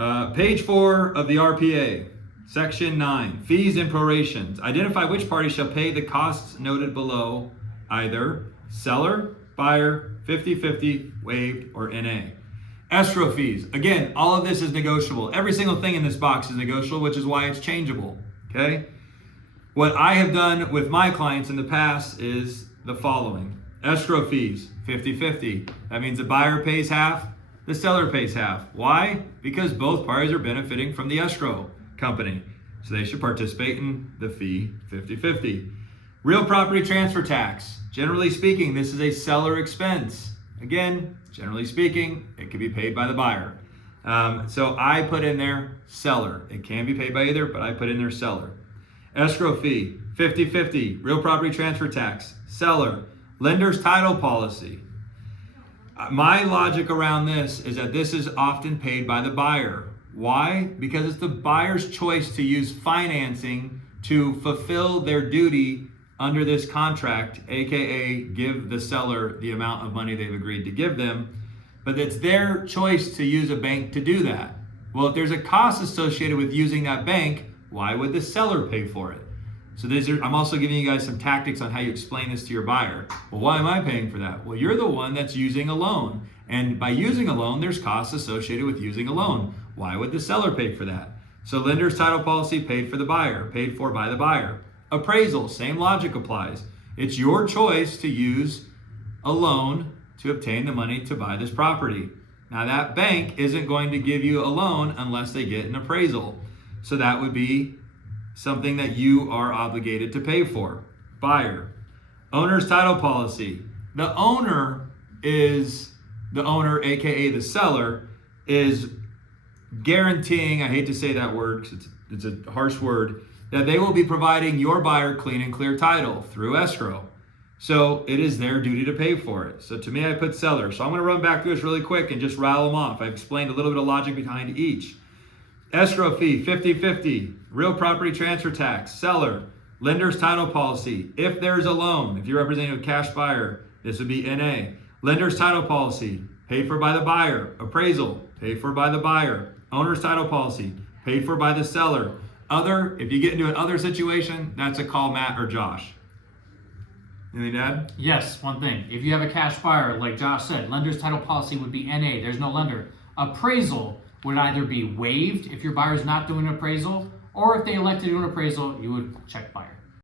Page 4 of the RPA, Section 9, Fees and Prorations. Identify which party shall pay the costs noted below, either seller, buyer, 50-50, waived, or NA. Escrow fees. Again, all of this is negotiable. Every single thing in this box is negotiable, which is why it's changeable, okay? What I have done with my clients in the past is the following. Escrow fees, 50-50. That means the buyer pays half, the seller pays half. Why? Because both parties are benefiting from the escrow company. So they should participate in the fee 50-50. Real property transfer tax. Generally speaking, this is a seller expense. Again, generally speaking, it can be paid by the buyer. So I put in there seller. It can be paid by either, but I put in there seller. Escrow fee, 50-50. Real property transfer tax, seller. Lender's title policy. My logic around this is that this is often paid by the buyer. Why? Because it's the buyer's choice to use financing to fulfill their duty under this contract, aka give the seller the amount of money they've agreed to give them, but it's their choice to use a bank to do that. Well, if there's a cost associated with using that bank, why would the seller pay for it? So I'm also giving you guys some tactics on how you explain this to your buyer. Well, why am I paying for that? Well, you're the one that's using a loan. And by using a loan, there's costs associated with using a loan. Why would the seller pay for that? So lender's title policy paid for the buyer, paid for by the buyer. Appraisal, same logic applies. It's your choice to use a loan to obtain the money to buy this property. Now that bank isn't going to give you a loan unless they get an appraisal. So that would be something that you are obligated to pay for. Buyer. Owner's title policy. The owner, aka the seller, is guaranteeing, I hate to say that word because it's a harsh word, that they will be providing your buyer clean and clear title through escrow. So it is their duty to pay for it. So to me, I put seller. So I'm going to run back through this really quick and just rattle them off. I've explained a little bit of logic behind each. Escrow fee, 50-50. Real property transfer tax, seller. Lender's title policy. If there's a loan, if you're representing a cash buyer, this would be NA. Lender's title policy, paid for by the buyer. Appraisal, paid for by the buyer. Owner's title policy, paid for by the seller. Other, if you get into an other situation, that's a call Matt or Josh. Anything to add? Yes, one thing. If you have a cash buyer, like Josh said, lender's title policy would be NA. There's no lender. Appraisal would either be waived if your buyer's not doing an appraisal, or if they elect to do an appraisal, you would check buyer.